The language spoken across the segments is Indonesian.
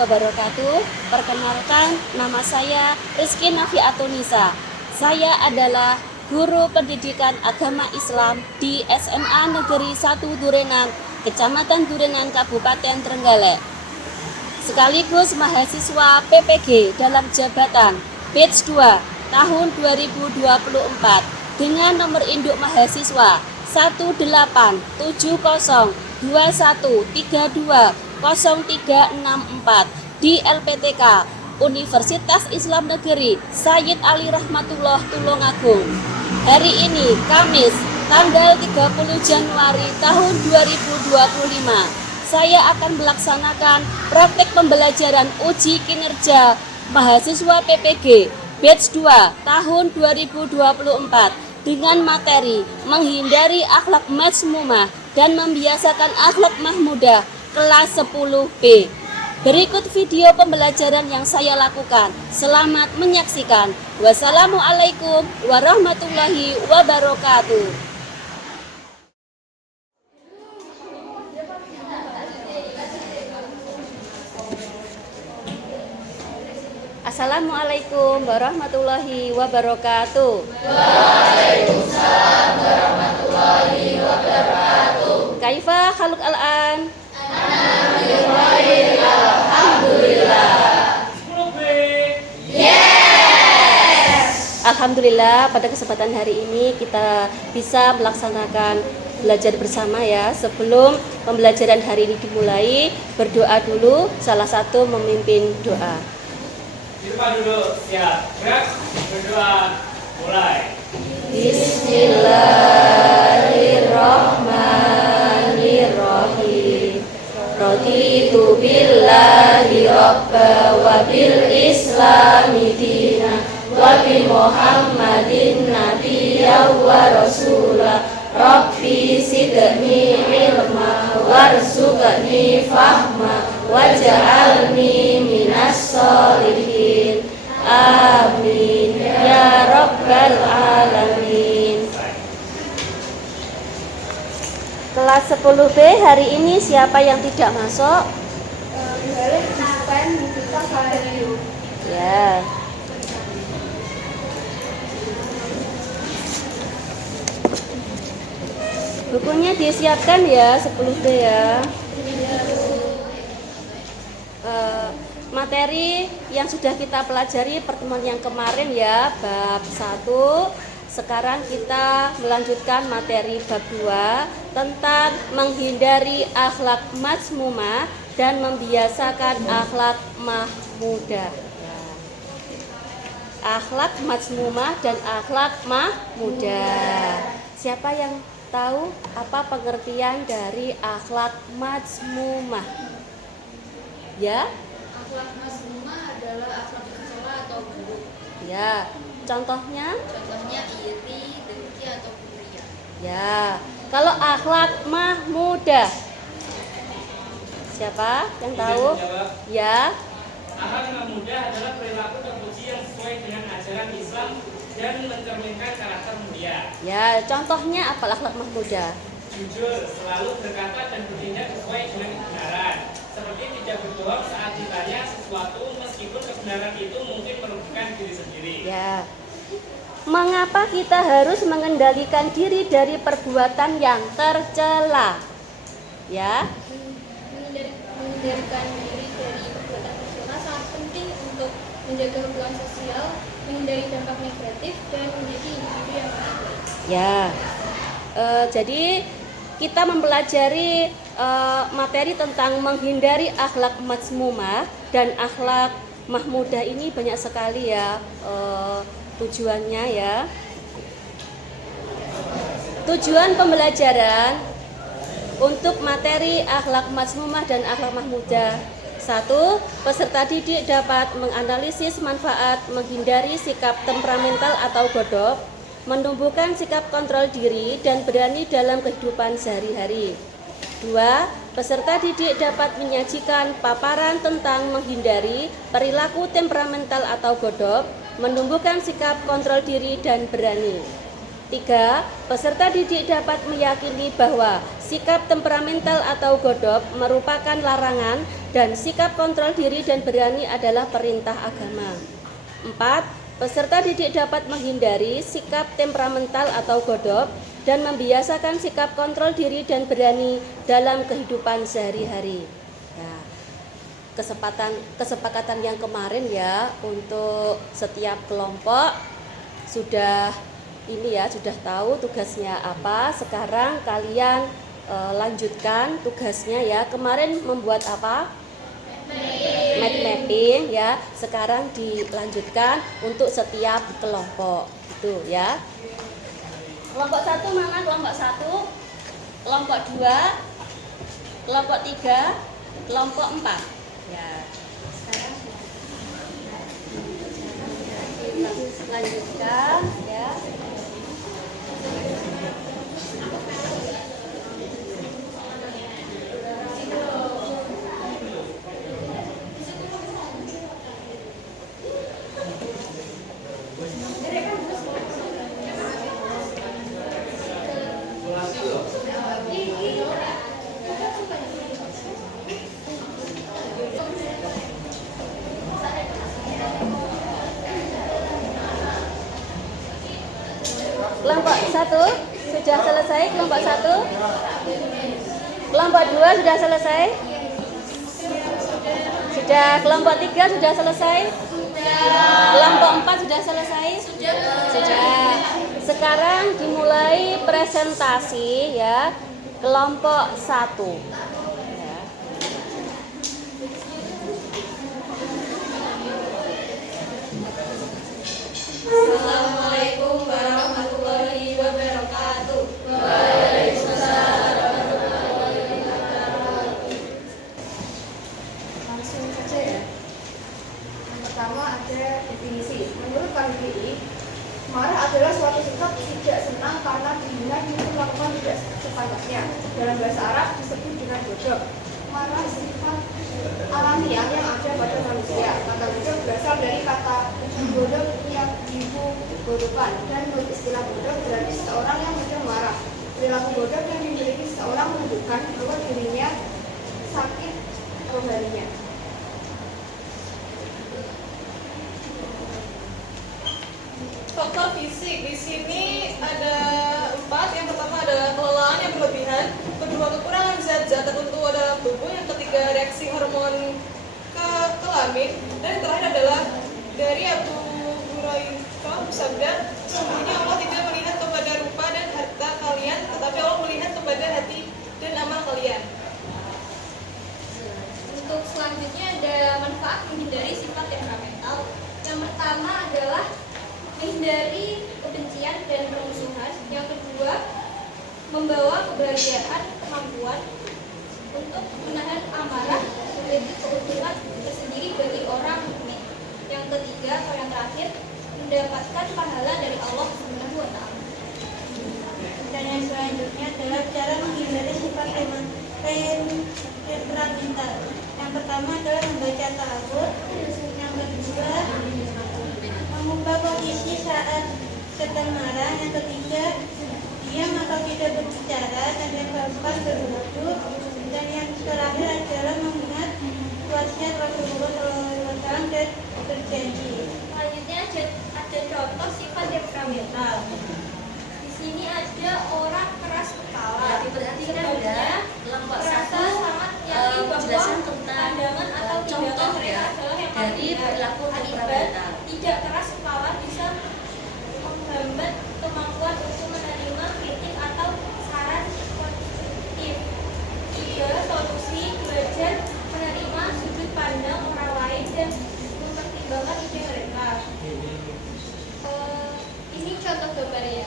wabarakatuh. Perkenalkan, nama saya Rizky Nafiatunisa. Saya adalah guru pendidikan agama Islam di SMA Negeri 1 Durenan, Kecamatan Durenan, Kabupaten Trenggalek. Sekaligus mahasiswa PPG dalam jabatan batch 2 tahun 2024 dengan nomor induk mahasiswa 18021320364 di LPTK Universitas Islam Negeri Sayyid Ali Rahmatullah Tulungagung. Hari ini Kamis tanggal 30 Januari tahun 2025 saya akan melaksanakan praktek pembelajaran uji kinerja mahasiswa PPG batch 2 tahun 2024 dengan materi menghindari akhlak mazmumah dan membiasakan akhlak mahmudah kelas 10B. Berikut video pembelajaran yang saya lakukan. Selamat menyaksikan. Wassalamualaikum warahmatullahi wabarakatuh. Assalamualaikum warahmatullahi wabarakatuh. Waalaikumsalam warahmatullahi wabarakatuh. Kaifa khaluk al-an? Alhamdulillah. Yes. Alhamdulillah, pada kesempatan hari ini kita bisa melaksanakan belajar bersama ya. Sebelum pembelajaran hari ini dimulai, berdoa dulu, salah satu memimpin doa. Di depan dulu, siap, gerak, berdoa, mulai. Bismillahirrahmanirrahim. Raditu billahi robba wa bil islami dina wa bi muhammadin nabiyya wa rasulah. Rabbi zidni ilma warzuqni fahma waj'alni minas sholihin. Amin ya rabbal alamin. Kelas 10B hari ini siapa yang tidak masuk? Ya. Bukunya disiapkan ya 10B ya. Materi yang sudah kita pelajari pertemuan yang kemarin ya, bab 1. Sekarang kita melanjutkan materi bab 2 tentang menghindari akhlak mazmumah dan membiasakan akhlak mahmudah. Akhlak mazmumah dan akhlak mahmudah. Siapa yang tahu apa pengertian dari akhlak mazmumah? Ya? Akhlak mazmumah adalah akhlak tercela atau buruk. Ya. Contohnya? Contohnya iri, dengki atau kemudian. Ya. Kalau akhlak mahmudah, siapa yang tahu? Ya. Akhlak mahmudah adalah perilaku terpuji yang sesuai dengan ajaran Islam dan mencerminkan karakter mulia. Ya, contohnya apa akhlak mahmudah? Jujur, selalu berkata dan bertindak sesuai dengan kebenaran. Seperti tidak berbohong saat ditanya sesuatu meskipun kebenaran itu mungkin merugikan diri sendiri. Ya. Mengapa kita harus mengendalikan diri dari perbuatan yang tercela? Ya. Menghindarkan diri dari perbuatan tercela sangat penting untuk menjaga hubungan sosial, menghindari dampak negatif, dan menjadi individu yang baik. Ya. Jadi kita mempelajari materi tentang menghindari akhlak mazmumah dan akhlak mahmudah ini banyak sekali ya tujuannya ya. Tujuan pembelajaran untuk materi akhlak mazmumah dan akhlak mahmudah. 1. Peserta didik dapat menganalisis manfaat menghindari sikap temperamental atau godok, menumbuhkan sikap kontrol diri dan berani dalam kehidupan sehari-hari. 2. Peserta didik dapat menyajikan paparan tentang menghindari perilaku temperamental atau godok, menumbuhkan sikap kontrol diri dan berani. 3. Peserta didik dapat meyakini bahwa sikap temperamental atau godok merupakan larangan dan sikap kontrol diri dan berani adalah perintah agama. 4. Peserta didik dapat menghindari sikap temperamental atau godok dan membiasakan sikap kontrol diri dan berani dalam kehidupan sehari-hari. Ya, kesepakatan yang kemarin ya untuk setiap kelompok sudah sudah tahu tugasnya apa. Sekarang kalian lanjutkan tugasnya ya. Kemarin membuat apa? Mind mapping ya. Sekarang dilanjutkan untuk setiap kelompok itu ya. Kelompok 1 mana? Kelompok 1, kelompok 2, kelompok 3, kelompok 4 ya. Sekarang lanjutkan ya. Kelompok 1 sudah selesai, kelompok 1. Kelompok 2 sudah selesai? Sudah. Kelompok 3 sudah selesai? Kelompok 4 sudah selesai? Sudah. Sekarang dimulai presentasi ya. Kelompok 1. Assalamualaikum warahmatullahi wabarakatuh. Langsung saja ya. Yang pertama ada definisi. Menurut KBBI, marah adalah suatu sikap tidak senang karena dirinya itu melakukan tidak sepatutnya. Dalam bahasa Arab disebut dengan godok. Marah sifat alamiah yang ada pada manusia. Kata godok berasal dari kata godok yang ibu godokan, dan menurut istilah godok berarti seseorang yang mudah marah. Perilaku godok yang dimiliki seseorang menunjukkan bahwa dirinya sakit rohaninya. Faktor fisik di sini ada 4. Yang pertama adalah kelelahan yang berlebihan, kedua kekurangan zat-zat tertentu dalam tubuh, yang ketiga reaksi hormon kelamin, dan yang terakhir adalah dari Abu Hurairah bersabda, sesungguhnya Allah tidak melihat kepada rupa dan harta kalian, tetapi Allah melihat kepada hati dan amal kalian. Untuk selanjutnya ada manfaat menghindari sifat temperamental. Yang pertama adalah menghindari kebencian dan permusuhan. Yang kedua, membawa kebahagiaan, kemampuan untuk menahan amarah, memiliki keuntungan tersendiri bagi orang mukmin. Yang ketiga atau yang terakhir, mendapatkan pahala dari Allah Subhanahu wa taala. Dan yang selanjutnya adalah cara menghindari sifat temperamental. Yang pertama adalah membaca ta'awud. Yang kedua, mengubah posisi saat sedang marah. Yang ketiga, diam atau tidak berbicara. Dan yang keempat, berwudu. Dan yang terakhir adalah mengingat wasiat Rasulullah SAW dan berjanji. Selanjutnya ada contoh sifat temperamental. Di sini ada orang keras kepala. Diperhatikan ya. Kelompok 1 merasa sangat yakin bahwa menjelaskan tentang pandangan atau tindakan contoh mereka ya adalah yang dari paling benar. perilaku Akibat temperamental. tidak keras kepala bisa menghambat kemampuan untuk menerima kritik atau saran konstruktif. 3. Solusi belajar menerima sudut pandang orang lain dan mempertimbangkan ide mereka. Ini contoh gambarnya.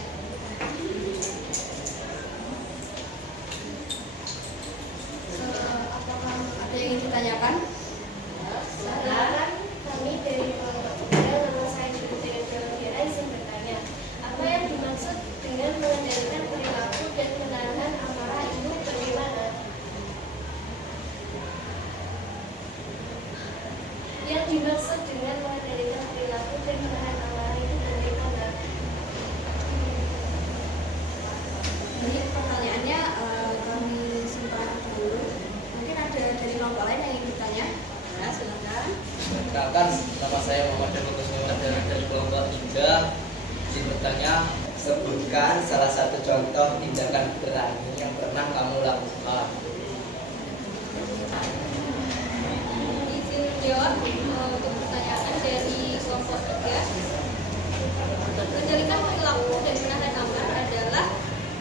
Apakah ada yang ingin ditanyakan? Silakan kami dari kelompok 3, izin bertanya, sebutkan salah satu contoh tindakan berani yang pernah kamu lakukan. Izin menjawab untuk pertanyaan dari kelompok 3. Mengendalikan perilaku dan menahan amarah adalah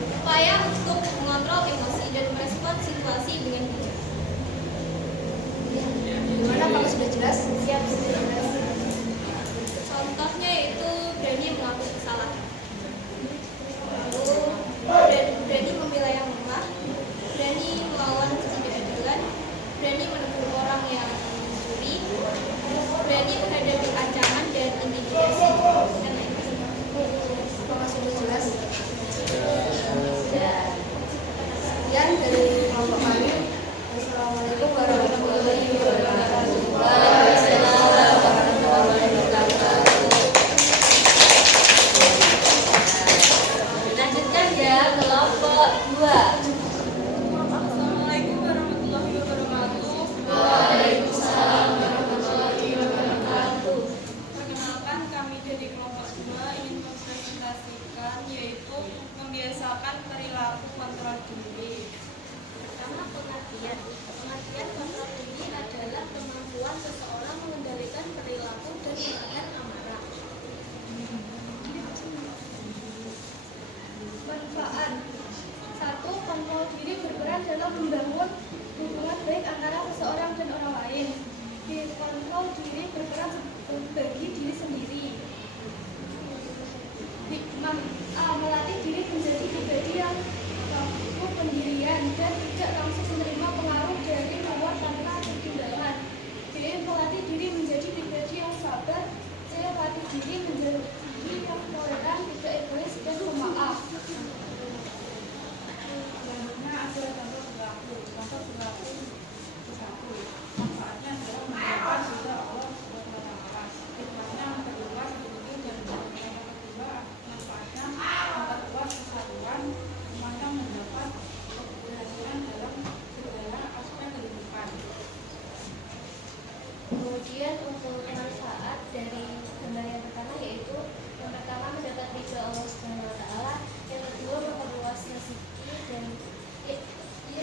upaya untuk mengontrol emosi dan merespon situasi dengan bijak. Gimana kalau sudah jelas? Siap, sudah jelas. Contohnya yaitu berani mengaku kesalahan, lalu berani membela yang lemah, berani melawan ketidakadilan, berani menegur orang yang mencuri, berani menghadapi ancaman dan intimidasi, dan lain sebagainya. Apakah sudah jelas? Sekian dari kelompok kami. Wassalamualaikum warahmatullahi wabarakatuh. Waalaikumsalam warahmatullahi wabarakatuh. Lanjutkan ya kelompok 2. Assalamualaikum warahmatullahi wabarakatuh. Waalaikumsalam warahmatullahi wabarakatuh. Perkenalkan, kami dari kelompok 2 ingin mempresentasikan yaitu membiasakan perilaku kontrol diri. Pertama, pengertian. Pengertian kontrol diri adalah kemampuan seseorang mengendalikan perilaku dan menahan amarah. Manfaat. 1. Kontrol diri berperan dalam membangun hubungan baik antara seseorang dan orang lain. Kontrol diri berperan bagi diri sendiri. Hikmah. A. Melatih diri menjadi pribadi yang mampu pendirian dan tidak langsung menerima pengaruh dari luar tanpa pertimbangan. B. Melatih diri menjadi pribadi yang sabar. C. Melatih diri menjadi yang toleran, tidak egois, dan pemaaf. Selanjutnya ada contoh perilaku. Contoh perilaku satu, manfaatnya adalah mendapat ridha Allah SWT. Hikmahnya memperluas rezeki dan yang kedua manfaatnya memperkuat kesatuan, semuanya mendapat keberhasilan dalam segala aspek kehidupan. Kemudian untuk manfaat dari gambar yang pertama yaitu yang pertama mendapat ridha Allah Subhanahu wa taala, yang kedua memperluas rezeki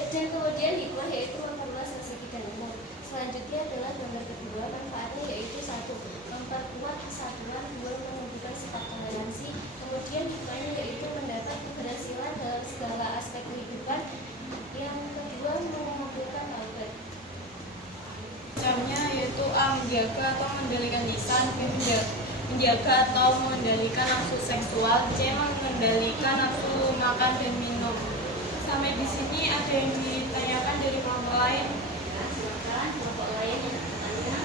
dan kemudian hikmah yaitu memperluas rezeki dan umur. Selanjutnya adalah gambar kedua, manfaatnya yaitu 1. Memperkuat kesatuan, 2. Menunjukkan sifat toleransi, kemudian hikmahnya yaitu mendapat keberhasilan dalam segala aspek kehidupan, yang kedua mengumpulkan taubat. Macamnya yaitu A. Menjaga atau mengendalikan lisan, B. Menjaga atau mengendalikan nafsu seksual, C. Mengendalikan nafsu makan dan minum. Sampai di sini ada yang ditanyakan dari kelompok lain. Nah, silakan kelompok lain yang bertanya.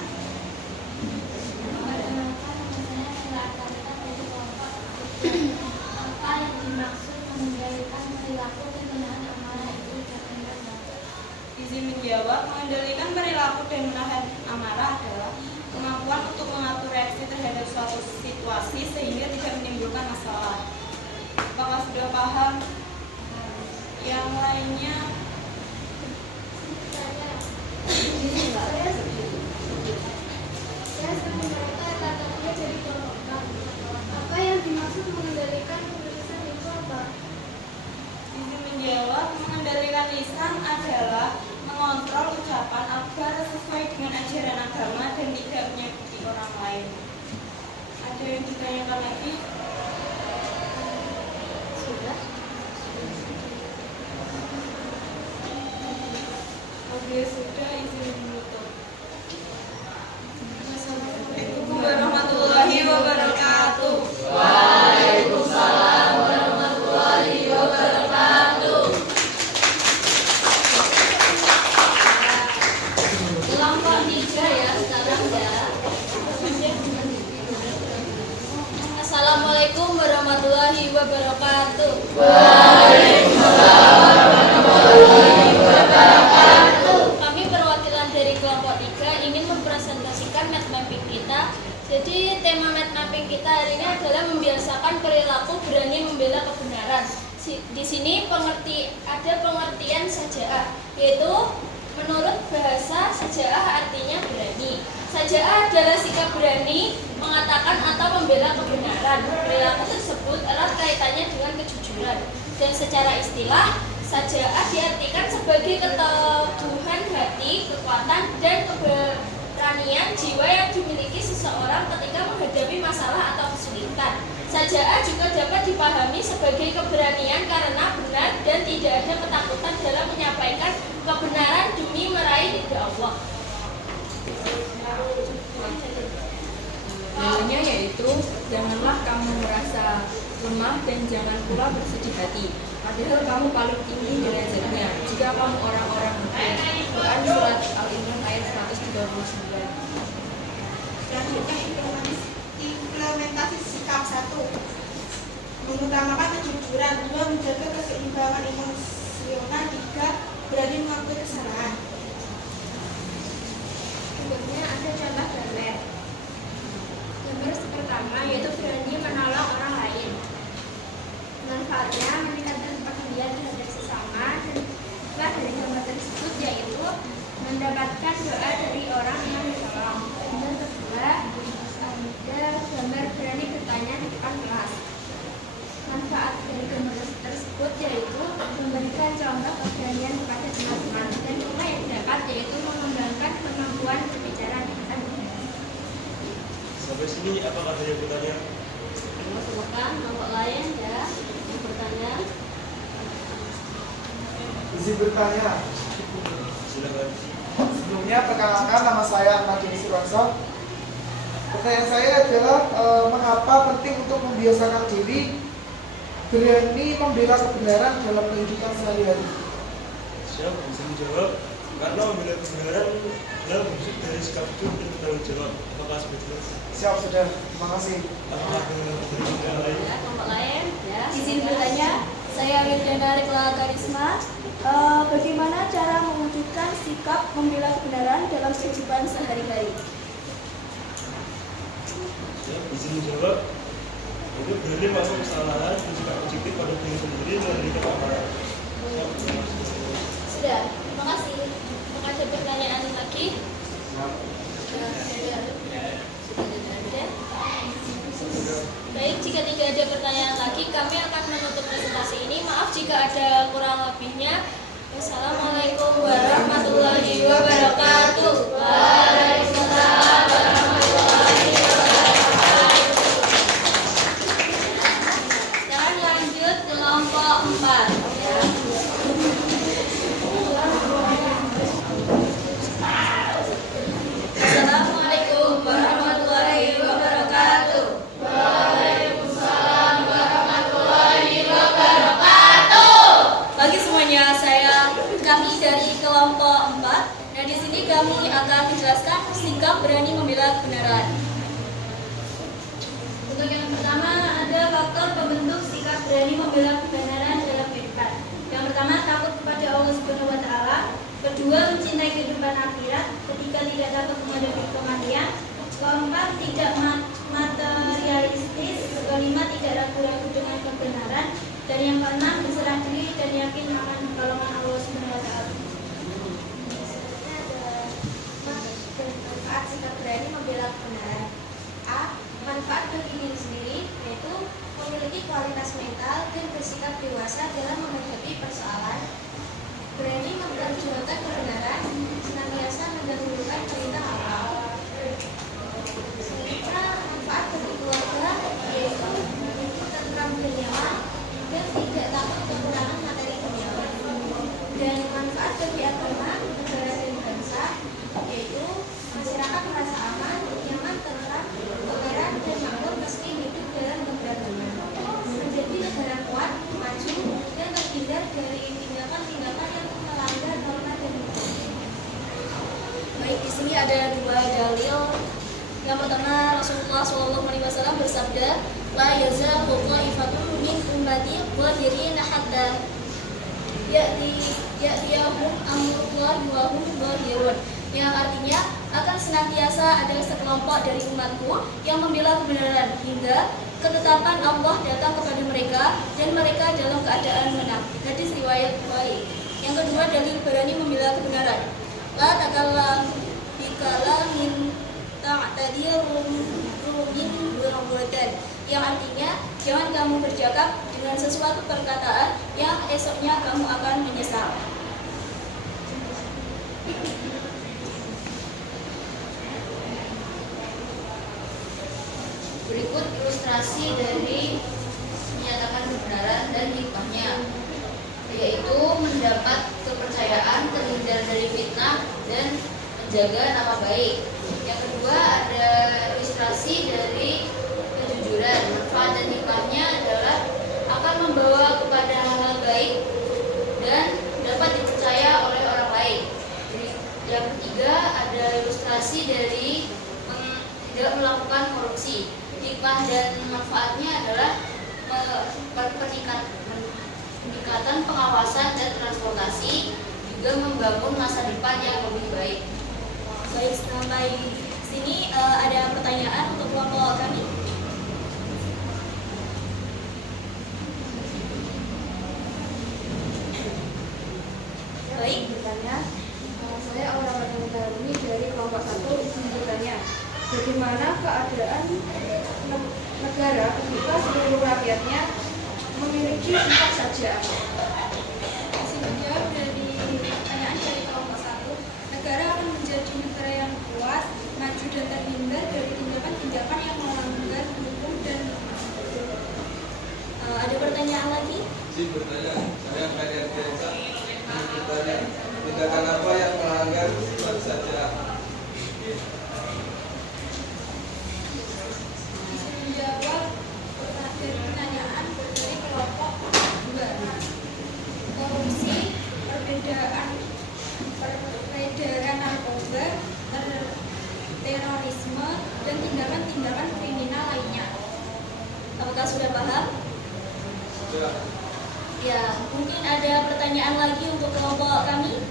Apa yang dimaksud mengendalikan perilaku dan menahan amarah itu? Izin menjawab, mengendalikan perilaku dan menahan amarah adalah kemampuan untuk mengatur reaksi terhadap suatu situasi sehingga tidak menimbulkan masalah. Apakah sudah paham? Yang lainnya, Saya sedang mereka kata-katanya jadi kelompok. Apa yang dimaksud mengendalikan tulisan itu apa? izin menjawab, mengendalikan lisan adalah mengontrol ucapan agar sesuai dengan ajaran agama dan tidak menyakiti orang lain. Ada yang ditanyakan lagi? Sudah. Oke, sudah, izin menutup. Assalamualaikum warahmatullahi wabarakatuh. Waalaikumsalam warahmatullahi wabarakatuh. Kelompok 3 ya sekarang ya. Assalamualaikum warahmatullahi wabarakatuh. Kami perwakilan dari kelompok 3 ingin mempresentasikan map mapping kita. Jadi tema map mapping kita hari ini adalah membiasakan perilaku berani membela kebenaran. Di sini ada pengertian saja'ah, yaitu menurut bahasa saja'ah artinya berani. Saja'ah adalah sikap berani mengatakan atau membela kebenaran Dan secara istilah, saja'ah diartikan sebagai keteguhan hati, kekuatan, dan keberanian jiwa yang dimiliki seseorang ketika menghadapi masalah atau kesulitan. Saja'ah juga dapat dipahami sebagai keberanian karena benar dan tidak ada ketakutan dalam menyampaikan kebenaran demi meraih ridha Allah. Dalilnya yaitu, janganlah kamu merasa lemah dan jangan pula bersedih hati, padahal kamu paling tinggi derajatnya jika kamu orang-orang mukmin. Quran surat Al-Imran ayat 139. Selanjutnya implementasi sikap 1. Mengutamakan kejujuran. 2. Menjaga keseimbangan emosional. 3. Berani mengakui kesalahan. Berikutnya ada contoh gambar. Gambar pertama yaitu berani menolong orang lain. Manfaatnya meningkatkan kepedulian terhadap sesama, dan buah dari gambar tersebut yaitu mendapatkan doa dari orang yang ditolong. Dan kedua, ada gambar berani bertanya di depan kelas. Manfaat dari gambar tersebut yaitu memberikan contoh keberanian kepada teman-teman, dan nilai yang didapat yaitu mengembangkan kemampuan berbicara di depan umum. Sampai sini apakah ada yang bertanya? Silakan kelompok lain ya yang bertanya. Izin bertanya. Silakan. Sebelumnya perkenalkan, nama saya Ahmad Dini Sirwansyah. Pertanyaan saya adalah mengapa penting untuk membiasakan diri berani membela kebenaran dalam kehidupan sehari-hari? Siap, bisa menjawab. Karena membela kebenaran adalah wujud dari sikap itu bertanggung jawab. Apakah seperti itu? Siap, sudah. Terima kasih. Apakah dengan pertanyaan lain? Ya, kelompok lain ya. Izin bertanya, saya Wirdana Rekla Karisma. Bagaimana cara mewujudkan sikap membela kebenaran dalam kehidupan sehari-hari? Siap, izin menjawab. Itu berani masuk kesalahan dan juga objektif pada diri sendiri memberikan amaran. Siap, terima kasih. Sudah, terima kasih. Apakah ada pertanyaan lagi? Baik, jika tidak ada pertanyaan lagi, kami akan menutup presentasi ini. Maaf jika ada kurang lebihnya. Wassalamualaikum warahmatullahi wabarakatuh. Waalaikumsalam warahmatullahi wabarakatuh. Sekarang lanjut kelompok 4 ya. Assalamualaikum warahmatullahi wabarakatuh. Waalaikumsalam warahmatullahi wabarakatuh. Bagi semuanya, kami dari kelompok 4. Nah, di sini kami akan menjelaskan sikap berani membela kebenaran. Untuk yang pertama, ada faktor pembentuk sikap berani membela kebenaran dalam kehidupan. Yang pertama, takut kepada Allah Subhanahu wa taala. Kedua, mencintai kehidupan akhirat. Ketiga, tidak takut menghadapi kematian. Keempat, tidak materialistis. Kelima, tidak ragu-ragu dengan kebenaran. Dan yang keenam, berserah diri dan yakin akan pertolongan Allah Subhanahu wa taala. Manfaat sikap berani membela kebenaran. A. Manfaat bagi diri sendiri, yaitu memiliki kualitas mental dan bersikap dewasa dalam menghadapi persoalan. Berani memperjuangkan kebenaran, senantiasa mendahulukan cerita awal. Selanjutnya, manfaat bagi keluarga, yaitu tentram duniawi dan tidak takut kekurangan materi duniawi. Dan manfaat bagi agama, negara dan bangsa, yaitu masyarakat merasa aman, nyaman, tentram, toleran dan makmur meski hidup dalam keberagaman. Menjadi negara kuat, maju, dan terhindar dari tindakan-tindakan yang melanggar norma dan hukum. Baik, di sini ada dua dalil. Yang pertama, Rasulullah SAW bersabda, la yazalu qa'ifatun min ummati dhahirin hatta ya'tiyahum amrullahi wa hum dhahirun. Yang artinya akan senantiasa ada sekelompok dari umatku yang membela kebenaran hingga ketetapan Allah datang kepada mereka dan mereka dalam keadaan menang. Hadis riwayat Bukhari. Yang kedua, dalil berani membela kebenaran. La takallam bikalamin ta'tadirum min beranggotan. Yang artinya Jangan kamu bercakap dengan sesuatu perkataan yang esoknya kamu akan menyesal. Berikut ilustrasi dari menyatakan kebenaran dan hikmahnya, yaitu mendapat kepercayaan, terhindar dari fitnah, dan menjaga nama baik. Yang kedua ada ilustrasi dari kejujuran. Manfaat dan hikmahnya adalah akan membawa kepada hal-hal baik dan dapat dipercaya oleh orang lain. Yang ketiga ada ilustrasi dari tidak melakukan korupsi. Hikmah dan manfaatnya adalah peningkatan pengawasan dan transportasi, juga membangun masa depan yang lebih baik. Baik, sampai sini ada pertanyaan untuk kelompok kami. Baik, bertanya, saya orang ini dari kelompok 1 izin bertanya, bagaimana keadaan negara ketika seluruh rakyatnya memiliki sifat saja? Sehingga dari pertanyaan dari kelompok 1, negara akan menjadi negara yang kuat, maju dan terhindar dari tindakan-tindakan yang melanggar hukum dan ada pertanyaan lagi? Si bertanya, saya pengen desa bertanya, tindakan apa yang melanggar sifat saja? menjawab pertanyaan dari kelompok 2. Korupsi, peredaran narkoba, terorisme, dan tindakan-tindakan kriminal lainnya. Apakah sudah paham? Ya. Ya, mungkin ada pertanyaan lagi untuk kelompok kami?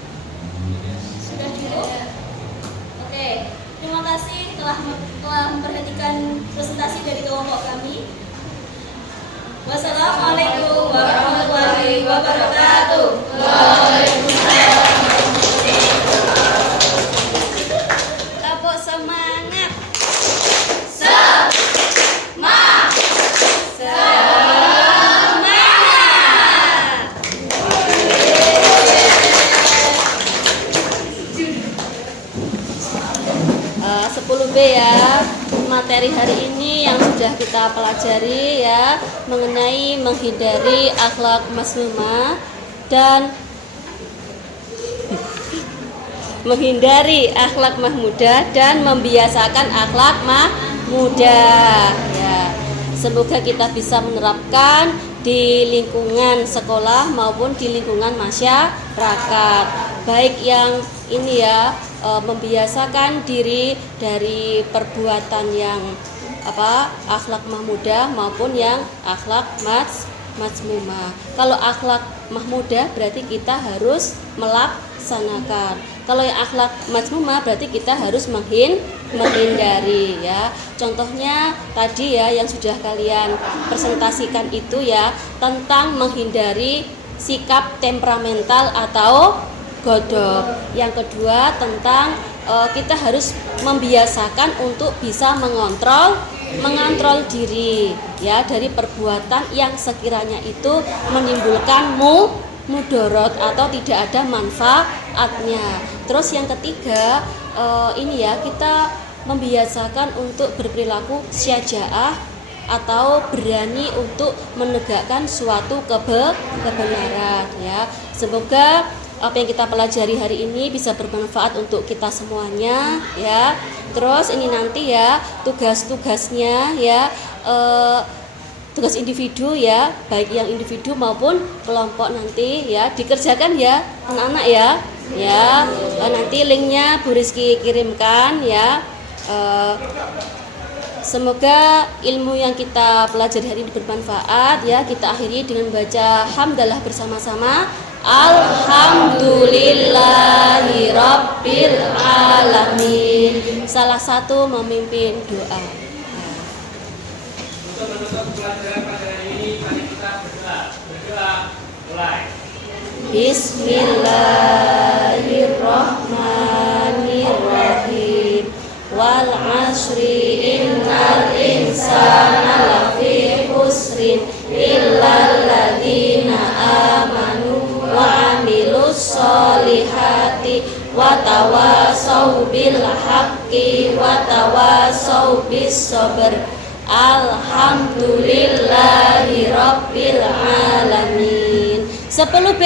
Sudah cukup? Oke, terima kasih telah memperhatikan presentasi dari kelompok kami. Wassalamualaikum warahmatullahi wabarakatuh. Waalaikumsalam. Tepuk semangat. B ya, materi hari ini yang sudah kita pelajari ya, mengenai menghindari akhlak mazmumah dan menghindari akhlak mahmudah dan membiasakan akhlak mahmudah ya. Semoga kita bisa menerapkan di lingkungan sekolah maupun di lingkungan masyarakat, baik yang ini ya, membiasakan diri dari perbuatan yang akhlak mahmudah maupun yang akhlak mazmumah. Kalau akhlak mahmudah berarti kita harus melaksanakan. Kalau yang akhlak mazmumah berarti kita harus menghindari ya. Contohnya tadi ya yang sudah kalian presentasikan itu ya, tentang menghindari sikap temperamental atau godok. Yang kedua tentang kita harus membiasakan untuk bisa mengontrol diri ya dari perbuatan yang sekiranya itu menimbulkan mudorot atau tidak ada manfaatnya. Terus yang ketiga ini ya, kita membiasakan untuk berperilaku syaja'ah atau berani untuk menegakkan suatu kebenaran ya. Semoga apa yang kita pelajari hari ini bisa bermanfaat untuk kita semuanya ya. Terus ini nanti ya tugas-tugasnya ya, tugas individu ya, baik yang individu maupun kelompok nanti ya dikerjakan ya anak-anak ya. Ya, nanti linknya Bu Rizky kirimkan ya. Semoga ilmu yang kita pelajari hari ini bermanfaat ya. Kita akhiri dengan baca hamdalah bersama-sama. Alhamdulillahi Rabbil Alamin. Salah satu memimpin doa. Untuk menutup pelajaran pada hari ini, mari kita berdoa. Mulai. Bismillahirrahmanirrahim. Wal 'ashri innal insana lafi khusrin amilus solihati wa tawasau bil haqqi wa tawasau bis sabr. Alhamdulillahi rabbil alamin. 10 B.